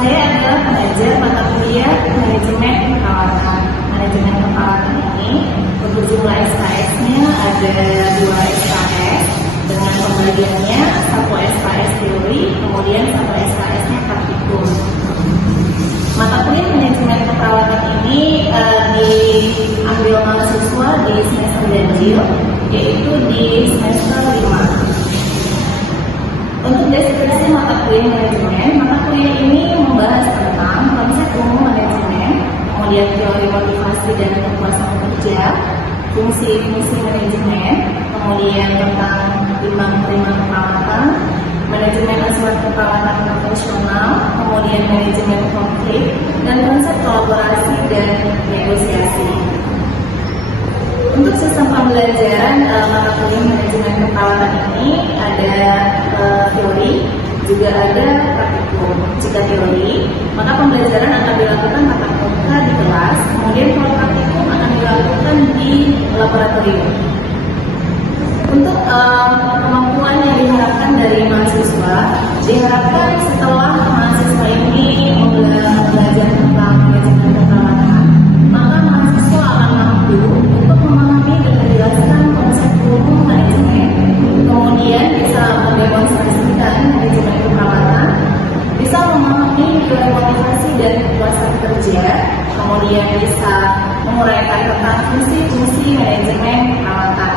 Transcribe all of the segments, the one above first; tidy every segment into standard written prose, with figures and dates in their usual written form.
Saya adalah pengajar mata kuliah manajemen perawatan. Manajemen perawatan ini untuk jumlah SKS-nya ada 2 SKS dengan pembagiannya 1 SKS teori, kemudian 1 SKS-nya praktikum. Mata kuliah manajemen perawatan ini diambil mahasiswa di semester ganjil, yaitu di semester 5. Untuk deskripsi mata kuliah ini membahas tentang konsep umum manajemen, kemudian teori motivasi dan kepuasan kerja, fungsi-fungsi manajemen, kemudian tentang limbang-limbang perawatan, manajemen asuhan keperawatan profesional, kemudian manajemen konflik, dan konsep kolaborasi dan negosiasi. Untuk sistem pembelajaran mata kuliah manajemen keperawatan ini ada teori, juga ada praktikum. Jika teori, maka pembelajaran akan dilakukan tatap muka di kelas, kemudian kalau praktikum akan dilakukan di laboratorium. Untuk kemampuan yang diharapkan dari mahasiswa, diharapkan setelah mahasiswa ini belajar tentang manajemen keperawatan, maka mahasiswa akan mampu untuk memahami dan menjelaskan konsep umum manajemen, kemudian bisa mendemonstrasikan manajemen keperawatan, bisa memahami nilai motivasi dan kepuasan kerja, kemudian bisa menguraikan tentang fungsi-fungsi manajemen perawatan,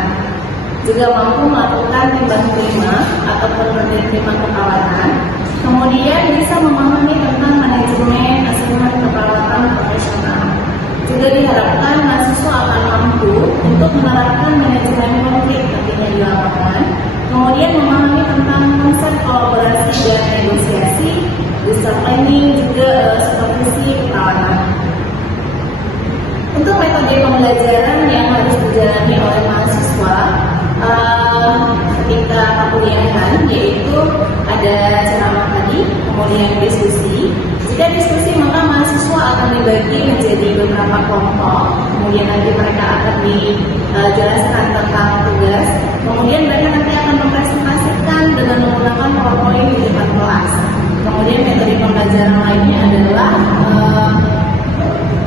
juga mampu melakukan timbang terima ataupun penerima keperawatan, kemudian bisa memahami tentang manajemen asuhan keperawatan profesional. Juga diharapkan mahasiswa akan mampu untuk menerapkan manajemen konflik nantinya di lapangan, kemudian memahami tentang konsep kolaborasi dan negosiasi, bisa planning juga supervisi keperawatan. Untuk metode pembelajaran yang harus dijalani oleh mahasiswa ketika perkuliahan, yaitu ada ceramah tadi, kemudian diskusi. Jika diskusi, maka mahasiswa akan dibagi menjadi beberapa kelompok, kemudian nanti mereka akan dijelaskan tentang tugas, kemudian mereka nanti akan mempresentasikan dengan menggunakan PowerPoint di depan kelas. Kemudian metode pembelajaran lainnya adalah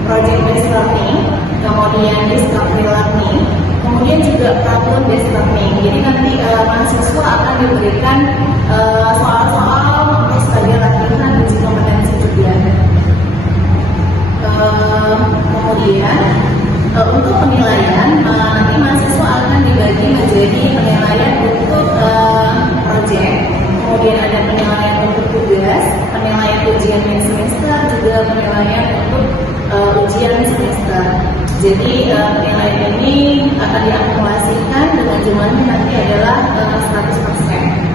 project based learning, kemudian discovery learning, kemudian juga problem based learning. Jadi nanti mahasiswa akan diberikan soal-soal untuk sebagai latihan uji kompetensi juga. Kemudian untuk penilaian, nanti mahasiswa akan dibagi menjadi penilaian untuk project, kemudian ada penilaian untuk tugas, penilaian ujian semester, juga penilaian untuk ujian semester. Jadi penilaian ini akan diakumulasikan dengan jumlahnya nanti adalah 100%.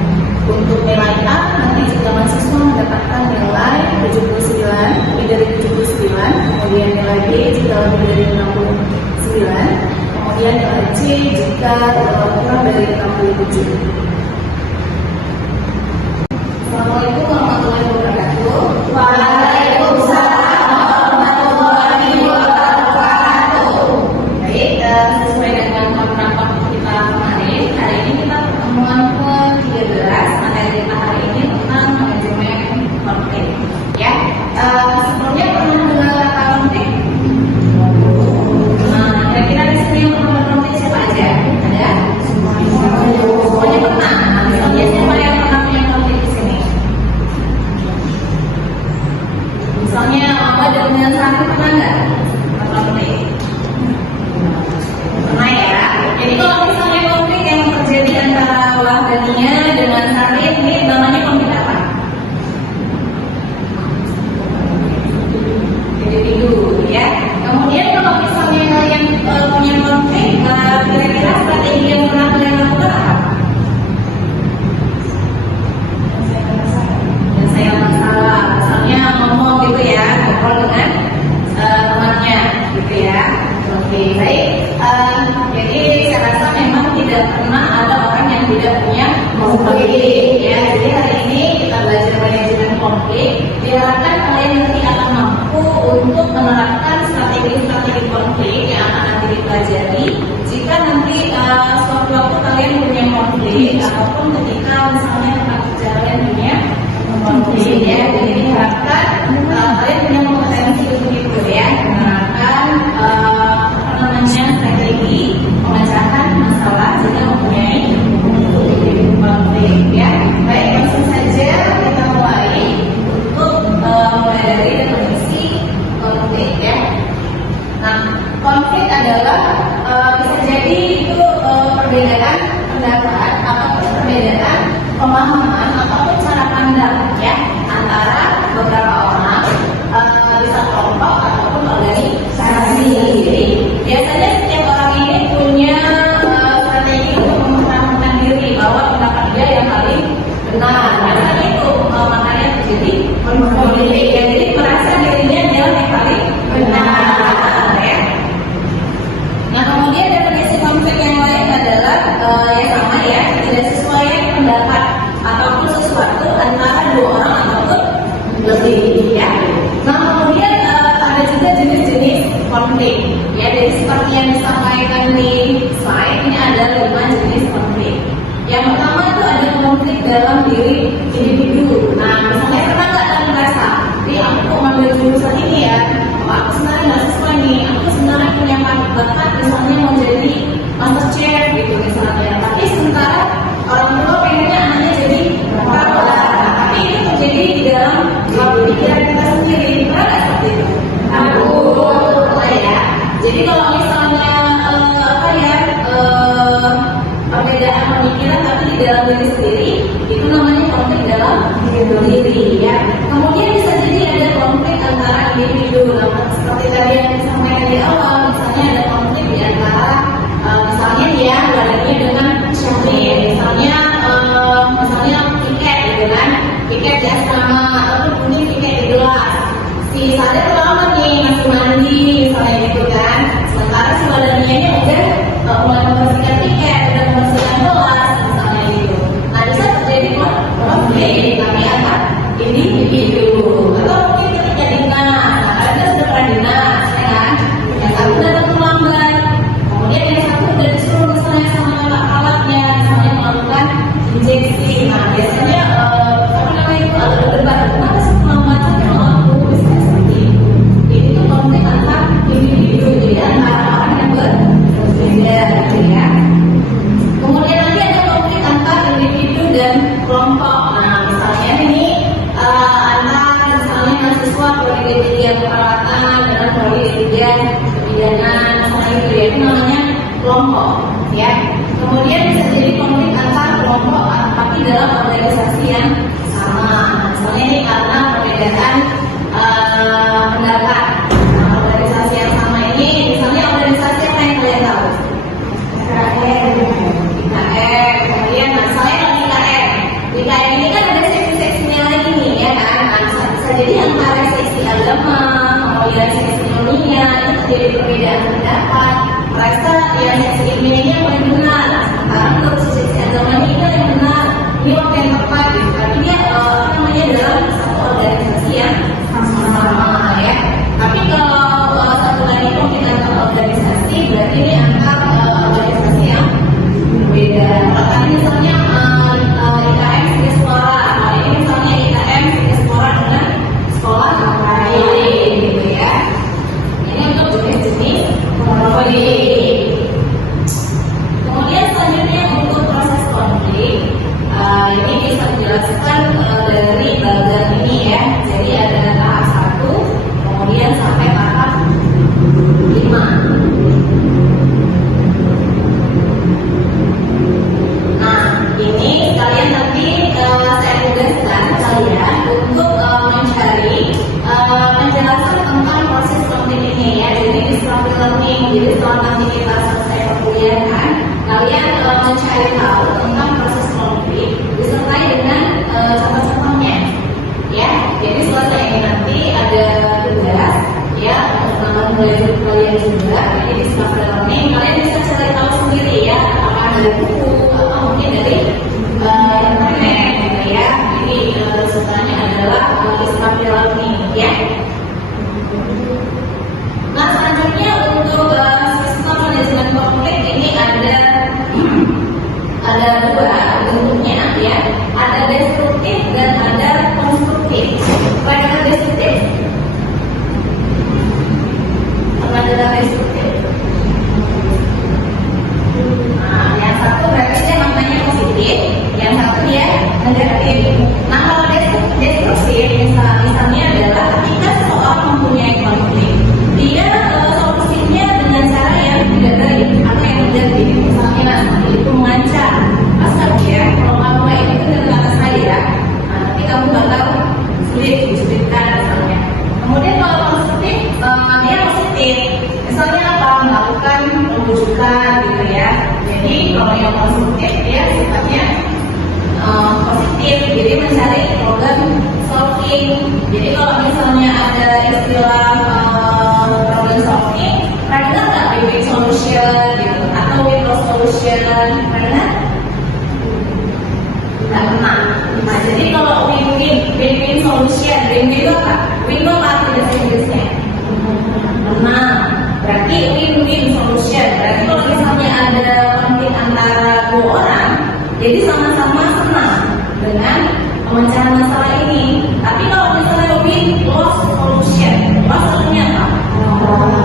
Untuk nilai A nanti jika mahasiswa mendapatkan nilai 79, lebih dari 79, kemudian nilai B jika lebih dari 69, kemudian nilai C jika kurang dari 67. Assalamualaikum warahmatullahi wabarakatuh. Waalaikumsalam warahmatullahi wabarakatuh. Baik, sesuai dengan kontrak kita kemarin, hari ini kita pertemuan ke-13. Materi kita hari ini tentang manajemen konflik. Ya, sebelumnya pernah dengar kata konflik? Kira-kira di sini yang pernah konflik siapa aja? Ada? Semuanya pernah. Misalnya siapa yang pernah punya konflik di sini? Misalnya Mama dengan Sari pernah nggak konflik? Pernah ya. Jadi kalau misalnya konflik yang terjadi antara Wahdania dengan Sari ini namanya konflik apa? Individu, ya. Kemudian kalau misalnya yang punya konflik, kira-kira strategi yang pernah kalian lakukan apa? Saya masalah, misalnya ngomong gitu ya, ngobrol dengan temannya, gitu ya. Oke, baik. Jadi saya rasa memang tidak pernah ada orang yang tidak punya konflik, ya. Jadi hari ini kita belajar manajemen konflik. Diharapkan kalian nanti akan mampu untuk menerapkan strategi-strategi konflik yang akan nanti dipelajari. Jika nanti suatu waktu kalian punya konflik, ataupun ketika misalnya tempat kerja kalian punya konflik, ya. Jadi diharapkan ataupun cara pandang ya antara beberapa orang bisa kelompok ataupun organisasi. Jadi biasanya setiap orang ini punya strategi untuk mempertahankan diri bahwa pendapat dia yang paling benar. Biasanya itu makanya terjadi konflik ya. Jadi merasa dirinya adalah yang paling benar ya. Nah kemudian definisi konflik yang lain adalah yang sama ya, tidak sesuai pendapat ataupun sesuatu antara dua orang ataupun lebih ya. Nah kemudian ada juga jenis-jenis konflik ya. Jadi seperti yang disampaikan di slide ini ada 5 jenis konflik. Yang pertama itu ada konflik dalam diri individu. Nah misalnya pernah nggak kalian merasa, aku mau ngambil jurusan ini ya, aku sebenarnya nggak sesuai nih, aku sebenarnya punya bakat misalnya mau jadi master chef gitu misalnya ya. Tapi sementara orang tua pengennya anaknya jadi perawat. Tapi itu terjadi di dalam pikiran kita sendiri. Pernah nggak seperti itu? Ya. Jadi kalau misalnya perbedaan pemikiran tapi di dalam diri sendiri, itu namanya konflik dalam diri ya. Kemudian bisa jadi ada konflik antara individu. Nah, seperti tadi yang disampaikan di awal, misalnya ada konflik di antara misalnya ya badannya dengan Syahrin, misalnya piket gitu kan, piket di asrama ataupun kuning piket di gelas. Si Sadar lama nih masih mandi misalnya gitu kan, sementara si badannya ini udah mulai membersihkan piket, udah membersihkan gelas misalnya gitu. Nah bisa terjadi konflik tapi apa? Individu. Atau mungkin ketika dinas, ada sudah pernah dinas ya kan, yang satu datang terlambat, kemudian yang satu udah disuruh misalnya sama alatnya, misalnya melakukan injeksi. Nah biasanya apa namanya itu agak berdebat, kenapa sih terlambatnya melakukan misalnya seperti itu. Itu konflik antar individu, jadi antara orang yang berbeda gitu ya. Kemudian nanti ada konflik antar individu dan kelompok. Nah misalnya ini antara misalnya mahasiswa prodi D3 keperawatan dengan prodi D3 kebidanan misalnya itu ya, itu namanya kelompok ya. Kemudian bisa jadi konflik antar kelompok tapi dalam organisasi yang sama. Misalnya ini karena perbedaan pendapat. Nah, organisasi yang sama ini misalnya organisasi apa yang kalian tahu? IKM, kemudian saya lagi IKM. IKM ini kan ada seksi-seksinya lagi nih ya kan. Nah, bisa jadi antara seksi agama, kemudian seksi ilmiah itu jadi perbedaan pendapat. Merasa yang seksi ilmiahnya paling benar, sementara menurut seksi agama ini kan yang benar, ini waktu yang tepat gitu. Tapi dia namanya dalam satu organisasi yang sama ya. Tapi kalau satu lagi mungkin antar organisasi, berarti ini antar organisasi yang berbeda. Kalau tadi misalnya IKM sebagai sekolah, nah ini misalnya IKM sebagai sekolah dengan sekolah lain gitu ya. Ini untuk jenis-jenis konflik. Kemudian selanjutnya untuk proses konflik, ini bisa dijelaskan dari bagian ini ya. Jadi ada tahap 1, kemudian sampai tahap 5. Nah, ini kalian nanti saya tugaskan kalian untuk mencari penjelasan tentang proses konflik ini ya. Jadi di disruptive learning, jadi setelah nanti kita selesai perkuliahan, kalian mencari tahu tentang proses konflik disertai dengan contoh-contohnya ya. Jadi selesai ini nanti ada tugas ya untuk teman belajar kalian juga. Jadi di disruptive learning kalian bisa cari tahu sendiri ya, apakah dari buku atau mungkin dari internet gitu ya. Jadi sebenarnya adalah disruptive learning ya. Nah selanjutnya untuk sistem manajemen konflik ini ada 2 bentuknya ya. Ada destruktif dan ada konstruktif. Pada destruktif, pernah dengar destruktif? Nah, yang satu berarti dia maknanya positif, yang satu dia negatif. Nah kalau destruktif misalnya adalah ketika seseorang mempunyai konflik, dia solusinya dengan cara yang tidak baik atau yang negatif. Misalnya seperti itu mengancam, asal ya kalau kamu kayak gitu dengan kata saya jadi kalau win-win solution, win-win itu apa? Win itu apa arti bahasa Inggrisnya? Menang. Berarti win-win solution. Berarti kalau misalnya ada konflik antara dua orang, jadi sama-sama senang dengan pemecahan masalah ini. Tapi kalau misalnya win-loss solution, loss artinya apa?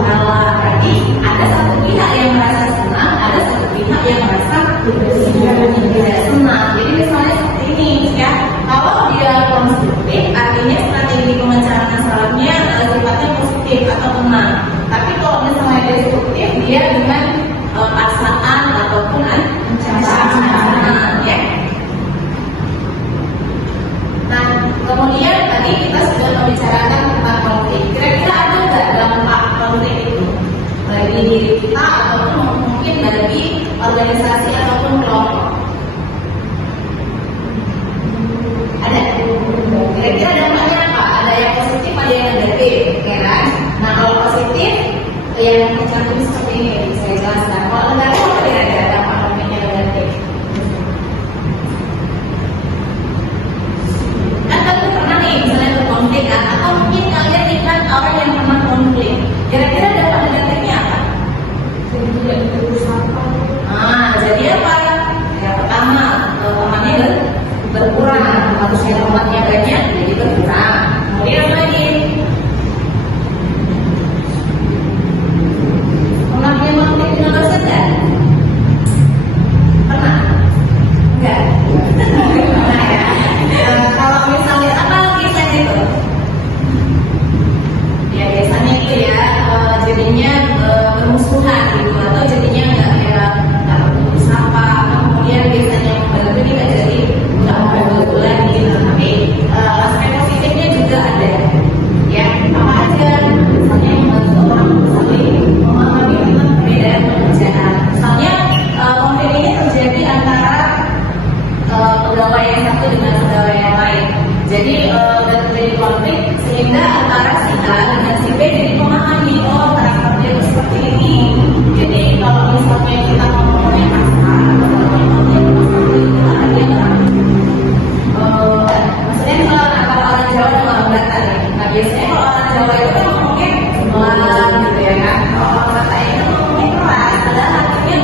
Kalah. Berarti ada satu pihak yang merasa senang, ada satu pihak yang merasa tidak senang. Jadi misalnya seperti ini ya, kalau dia konstruktif artinya strategi pemecahan masalahnya sifatnya positif atau tenang. Tapi kalau misalnya destruktif dia dengan paksaan ataupun ancaman ya. Nah kemudian tadi kita sudah membicarakan tentang konflik. Kira-kira ada nggak dampak konflik itu bagi diri kita ataupun mungkin bagi organisasi ataupun kelompok? Ada. Kira-kira dampaknya apa? Ada yang positif, ada yang negatif, ya kan? Nah kalau positif, yang tercantum seperti ini saya jelaskan. Kalau negatif apa kira-kira dampak konfliknya negatif? Kan kalian pernah nih misalnya berkonflik kan? Atau mungkin kalian ingat orang yang pernah konflik. Kira-kira dampak negatifnya apa? Jadi apa? Yang pertama, temannya berkurang, harusnya temannya banyak, jadi berkurang. Kemudian apa lagi? Pernah punya konflik dengan dosen nggak? Pernah? Enggak? Pernah ya? Kalau misalnya apa lagi saya itu? Ya biasanya itu ya, jadinya bermusuhan gitu, atau jadinya nggak bertemu sapa, kemudian biasanya membantu tidak jadi nggak mau bantu lagi. Tapi aspek positifnya juga ada ya, apa aja misalnya membantu orang saling memahami tentang perbedaan pekerjaan. Misalnya konflik ini terjadi antara pegawai yang satu dengan pegawai yang lain, jadi terjadi konflik sehingga antara si A dengan si B jadi memahami oh karakter dia itu seperti ini. Jadi kalau misalnya kita ngomongnya kasar maksudnya kalau antara orang Jawa dan orang Batak ya. Nah biasanya kalau orang Jawa itu kan ngomongnya pelan gitu ya kan. Kalau orang Batak itu ngomongnya keras, padahal artinya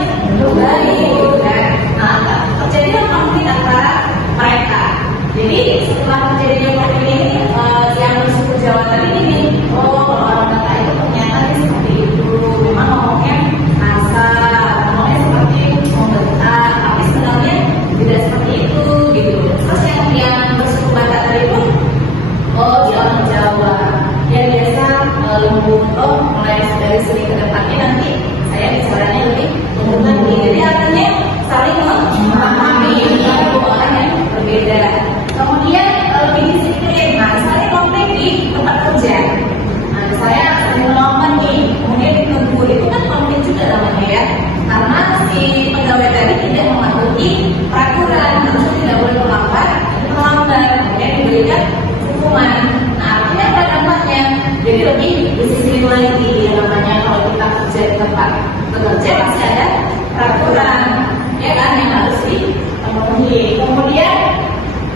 baik gitu kan. Nah terjadilah konflik antara mereka. Jadi setelah terjadinya konflik ini yang bersuku Jawa tadi ini, oh kalau orang Batak itu ternyata seperti itu, memang ngomongnya kasar, ngomongnya seperti membentak, tapi sebenarnya tidak seperti itu gitu. Terus yang bersuku Batak tadi itu, oh dia orang Jawa, dia biasa lembut, oh mulai dari sini ke depannya nanti saya bicaranya lebih lembut lagi. Jadi artinya saling memahami dua orang yang berbeda. Kemudian lebih disiplin. Nah misalnya konflik di tempat kerja, nah misalnya melawan nih, kemudian ditegur, itu kan konflik juga namanya ya, karena si pegawai tadi tidak mematuhi peraturan, harusnya tidak boleh melanggar, kemudian diberikan hukuman. Nah artinya apa dampaknya? Jadi lebih disiplin lagi, yang namanya kalau kita kerja di tempat bekerja pasti ada peraturan ya kan yang harus dipenuhi. Kemudian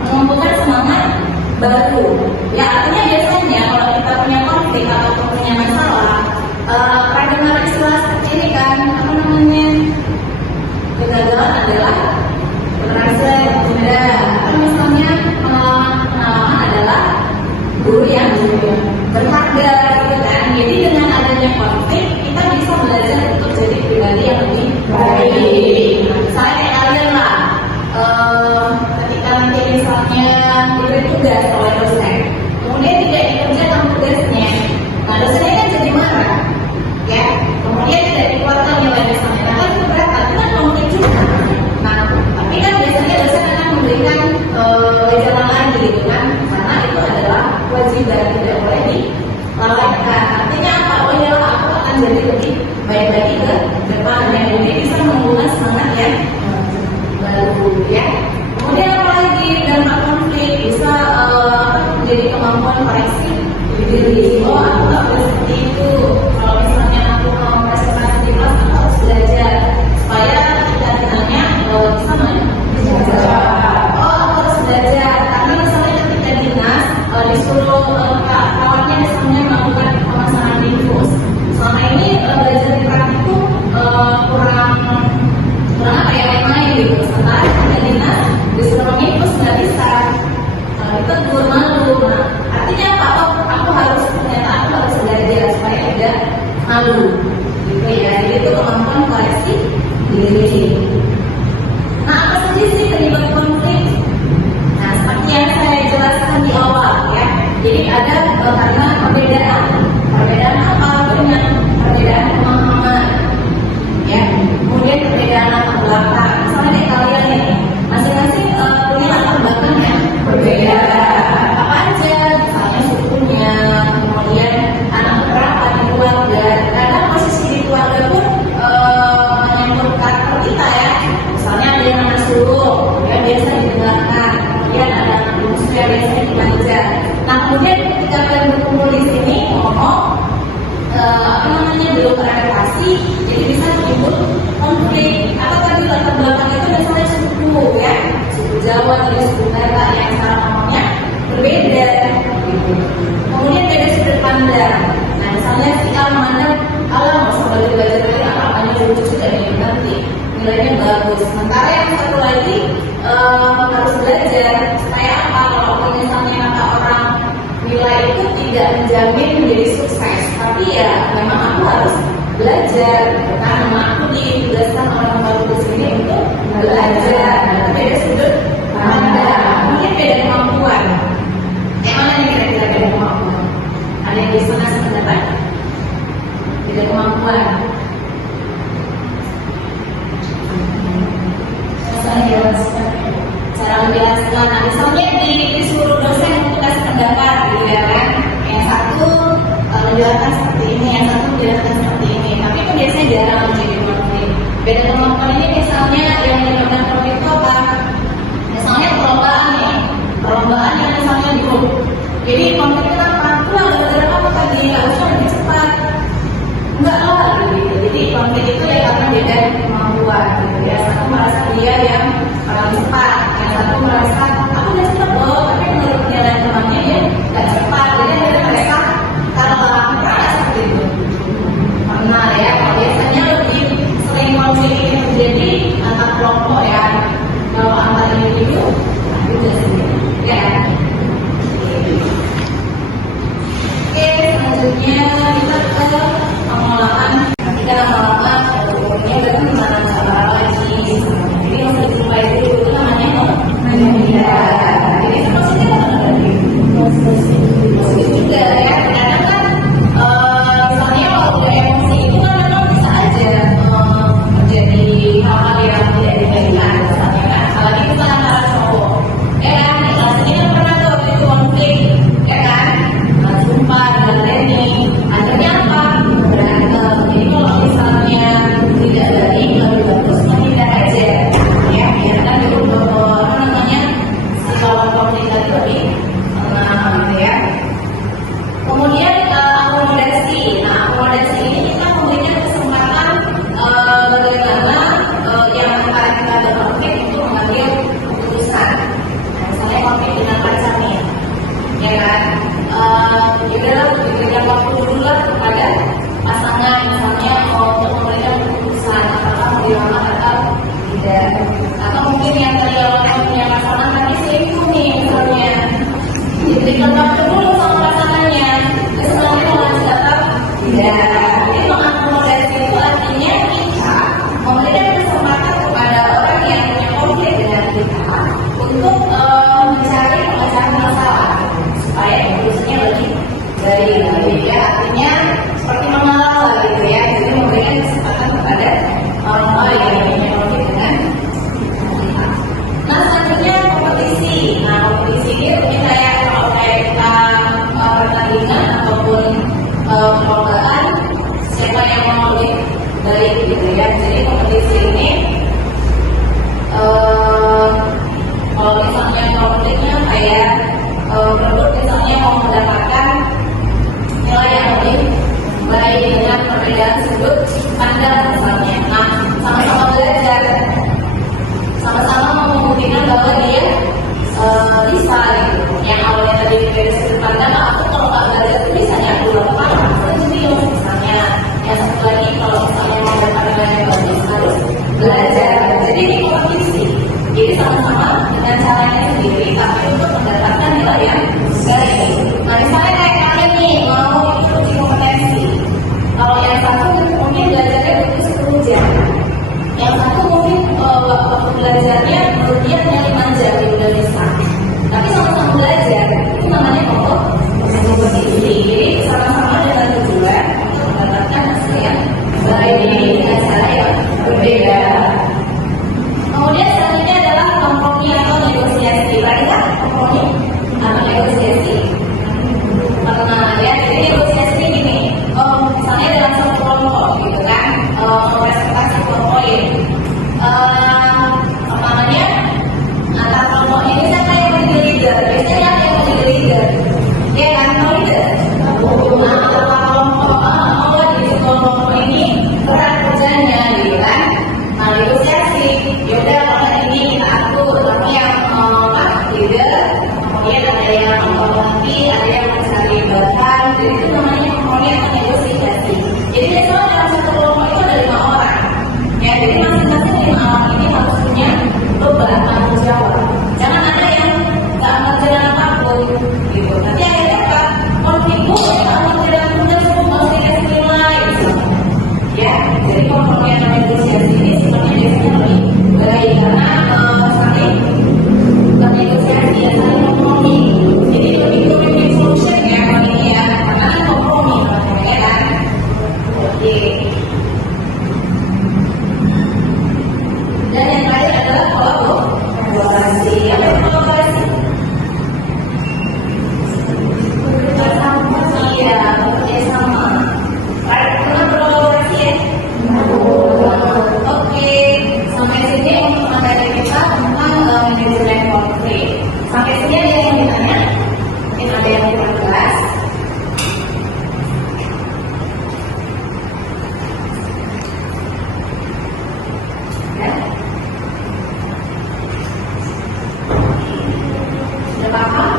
menumbuhkan semangat baru. Ya artinya biasanya kalau kita punya konflik atau punya masalah, pernah dengar istilah seperti ini kan? Apa namanya? Kegagalan adalah keberhasilan yang beda. Atau misalnya pengalaman adalah guru yang berharga, gitu kan? Jadi dengan adanya konflik kita bisa belajar untuk jadi pribadi yang lebih baik. Saya kalian lah. Ketika nanti misalnya diberi tugas oleh dosen, kemudian tidak dikerjakan tugasnya, nah dosennya kan jadi marah, ya. Kemudian tidak dikeluarkan nilai misalnya, nah kan itu berat, itu kan konflik juga. Nah, tapi kan biasanya dosen akan memberikan wejangan lagi, gitu kan, karena itu adalah kewajiban tidak boleh dilalaikan. Artinya apa? Oh ya, aku akan jadi lebih baik lagi ke depan, yang lebih bisa menumbuhkan semangat yang baru, ya. Kemudian apa lagi dampak konflik bisa menjadi kemampuan koreksi diri. Oh aku nggak boleh seperti itu. Kalau misalnya aku mau presentasi di kelas, aku harus belajar supaya kita bisa menjawab. Oh aku harus belajar karena karena perbedaan apa? Dengan perbedaan pemahaman, ya. Kemudian perbedaan latar belakang. Misalnya kayak kalian nih, masing-masing punya latar belakang yang berbeda. Apa aja? Misalnya sukunya, kemudian anak berapa di keluarga. Kadang posisi di keluarga pun menyangkut karakter kita ya. Misalnya ada yang anak sulung, yang biasa didengarkan. Kemudian ada anak bungsu yang biasa dimanja. Nah, kemudian ketika kalian berkumpul di sini ngomong belum teradaptasi, jadi bisa timbul konflik. Atau tadi latar belakang itu misalnya suku ya, suku Jawa dan suku Batak yang cara ngomongnya berbeda. Kemudian beda sudut pandang. Nah, misalnya si A memandang alam sebagai belajar dari apanya lucu sudah nanti nilainya bagus. Sementara yang satu lagi harus belajar supaya apa? Kalau misalnya kata orang nilai itu tidak menjamin menjadi sukses, tapi ya memang aku harus belajar karena aku ditugaskan orang baru di sini untuk belajar. Nah, beda sudut pandang, mungkin beda kemampuan. Yang mana nih kira-kira beda kemampuan? Ada yang bisa ngasih pendapat? Beda kemampuan. Cara menjelaskan, nah, misalnya disuruh dosen untuk kasih pendapat gitu ya kan, yang satu menjelaskan seperti ini, yang satu menjelaskan seperti ini, tapi itu biasanya jarang menjadi konflik. Beda kemampuan ini misalnya yang menyebabkan konflik itu apa? Misalnya perlombaan yang misalnya grup, jadi konflik kenapa? Gara-gara kamu tadi nggak usah lebih cepat, enggak lah gitu. Jadi konflik itu ya karena beda kemampuan gitu ya. Satu merasa dia yang paling cepat, yang satu merasa aku udah cepat loh, tapi menurut dia dan temannya dia nggak cepat. Jadi akhirnya mereka kalah seperti itu. Karena ya biasanya lebih sering konflik ini terjadi antar kelompok ya. Kalau antar individu, itu sendiri ya. Oke, selanjutnya kita ke pengolahan. Kita lama-lama ini berarti gimana cara lagi. Jadi yang sudah dijumpai dulu itu namanya media. Jadi maksudnya apa tadi? Positif juga ya. Kadang kan misalnya kalau udah emosi itu kan memang bisa aja menjadi hal-hal yang tidak diinginkan. Misalnya kan, apalagi itu kan antara cowok. Ya kan, ini kan pernah tuh itu konflik, ya kan? Jumpa dengan Reni, akhirnya apa? Berantem. Jadi kalau misalnya tidak baik, lebih bagus menghindar aja. Ya, biarkan dulu apa namanya si kawan konflik tadi lebih tenang, gitu ya. Kemudian akomodasi. Nah, akomodasi ini kita memberikan kesempatan bagaimana yang antara kita ada konflik untuk mengambil keputusan. Nah, misalnya konflik dengan pacar nih, ya kan? Juga diberikan waktu dulu lah kepada pasangan, misalnya untuk memberikan keputusan apakah mau dilamar atau tidak. Atau mungkin yang tadi awalnya punya pasangan tapi selingkuh nih misalnya, diberikan waktu dulu sama pasangannya, kesenangannya mau lanjut atau tidak. Jadi mengakomodasi itu artinya kita memberikan kesempatan kepada orang yang punya konflik dengan kita untuk mencari pemecahan masalah supaya keputusannya lebih baik ya. Artinya seperti mengalah lah gitu ya. Jadi memberikan kesempatan kepada orang yang punya konflik dengan kita. Nah, selanjutnya kompetisi. Nah, kompetisi ini kayak kalau kayak kita pertandingan ataupun perlombaan, siapa yang mau lebih baik gitu ya. Jadi kompetisi ini kalau misalnya konfliknya kayak berebut misalnya mau mendapatkan nilai yang lebih baik dengan perbedaan sudut pandang misalnya. Nah, sama-sama belajar, sama-sama membuktikan bahwa dia bisa gitu. Yang awalnya tadi dari sudut pandang, aku kalau nggak belajar itu bisa ya aku lakukan serius misalnya. Yang satu lagi kalau misalnya mau dapat nilai yang bagus harus belajar. Jadi ini kompetisi. Jadi sama-sama dengan caranya sendiri, tapi untuk mendapatkan nilai yang baik. Nah, misalnya kayak kalian nih mau ikut di kompetensi. Kalau yang satu mungkin belajarnya butuh 10 jam, yang satu mungkin waktu belajarnya menurut dia hanya 5 jam, dia udah bisa. Tapi sama-sama belajar, itu namanya kompetisi.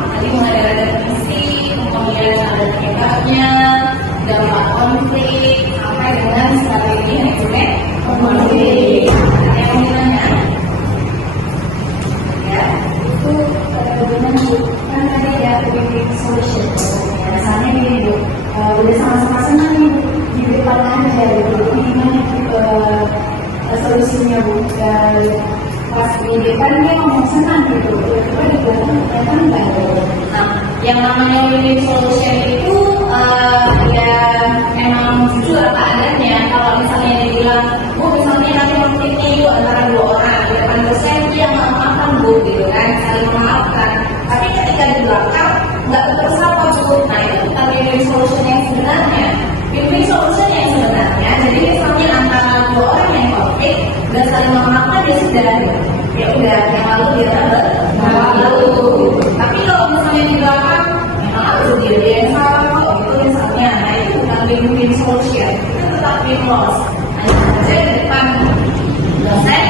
Tadi mulai dari definisi, kemudian ada penyebabnya, dampak konflik, sampai dengan strategi manajemen konflik. Ada yang mau nanya? Ya, itu gimana Bu? Kan tadi ada win-win solution. Misalnya gini Bu, udah sama-sama senang nih di depan aja gitu. Gimana solusinya Bu? Pas di depan dia ngomong senang gitu, tiba-tiba di belakang ternyata enggak gitu. nah, yang namanya win-win solution itu ya memang jujur apa adanya. Kalau misalnya dibilang, Bu misalnya nanti konfliknya itu antara dua orang, di depan dosen dia nggak maafkan Bu gitu kan, saling memaafkan. Tapi ketika di belakang nggak bersama cukup, nah itu bukan win-win solution yang sebenarnya. Win-win solution yang sebenarnya, jadi misalnya antara dua orang yang konflik dan saling memaafkan ya sudah, ya udah yang lalu dia berlalu. Tapi kalau misalnya di belakang memang harus dia yang salah kok itu misalnya, nah itu bukan win-win solution, itu tetap win loss. Hanya saja di depan dosen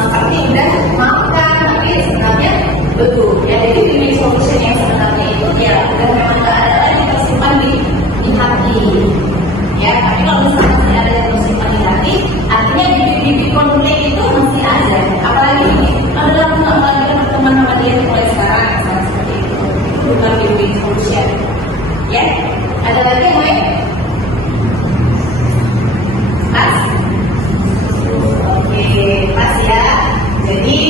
seperti udah maafkan, tapi sebenarnya betul ya. Jadi win-win solution yang sebenarnya itu ya udah memang nggak ada lagi tersimpan di hati ya. Tapi kalau misalnya masih ada yang tersimpan di hati, artinya bibit-bibit konflik itu masih ada. Apalagi adalah nggak lagi berteman sama dia mulai sekarang, misalnya seperti itu bukan win-win solution ya. Ada lagi yang lain? Pas? Oke, pas ya. Jadi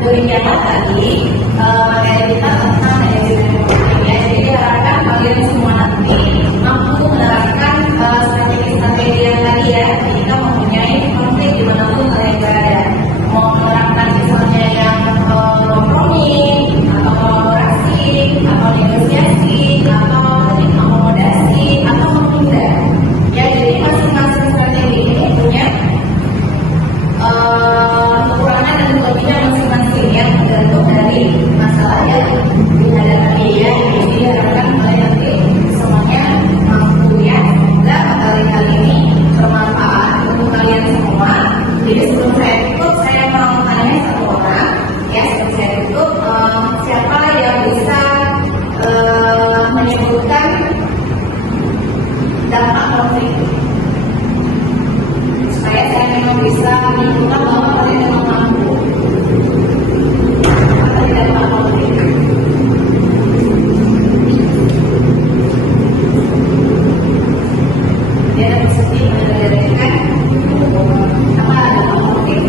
demikianlah tadi materi kita tentang manajemen konflik ya. Jadi diharapkan kalian semua nanti mampu menerapkan strategi-strategi yang tadi ya. Kita mempunyai konflik dimanapun kalian berada. Mau menerapkan misalnya yang kompromi, atau kolaborasi, atau negosiasi, atau akomodasi, atau menghindar. Ya, jadi masing-masing strategi ini punya kekurangan dan kelebihan masing-masing yang tergantung dari masalah yang dihadapi ya. Jadi diharapkan kalian nanti semuanya mampu ya. Semoga materi kali ini bermanfaat untuk kalian semua. Jadi sebelum saya tutup, saya mau tanya satu orang ya. Sebelum saya tutup, siapa yang bisa menyebutkan dampak konflik, supaya saya memang bisa menentukan bahwa kalian memang mampu materi dampak konflik. Dia dapat seperti mendengarkan apa dampak konflik.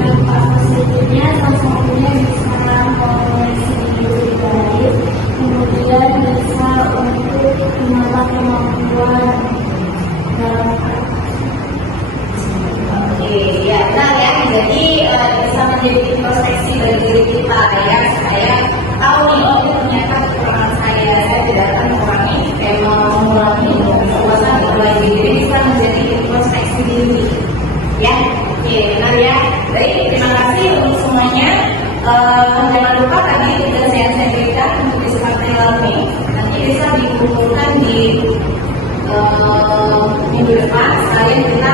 Dampak positifnya salah satunya bisa komunikasi diri baik, kemudian bisa untuk menambah kemampuan dalam Oke, ya benar ya. Jadi bisa menjadi introspeksi bagi diri kita ya, supaya tahu nih, oh ini ternyata kekurangan saya tidak akan mengurangi, mengurangi kekuasaan mulai diri, bisa menjadi introspeksi diri ya. Oke, benar ya. Baik, terima kasih untuk semuanya. Jangan lupa tadi tugas yang saya berikan untuk dissertasi learning nanti bisa dikumpulkan di minggu depan. Sekalian kita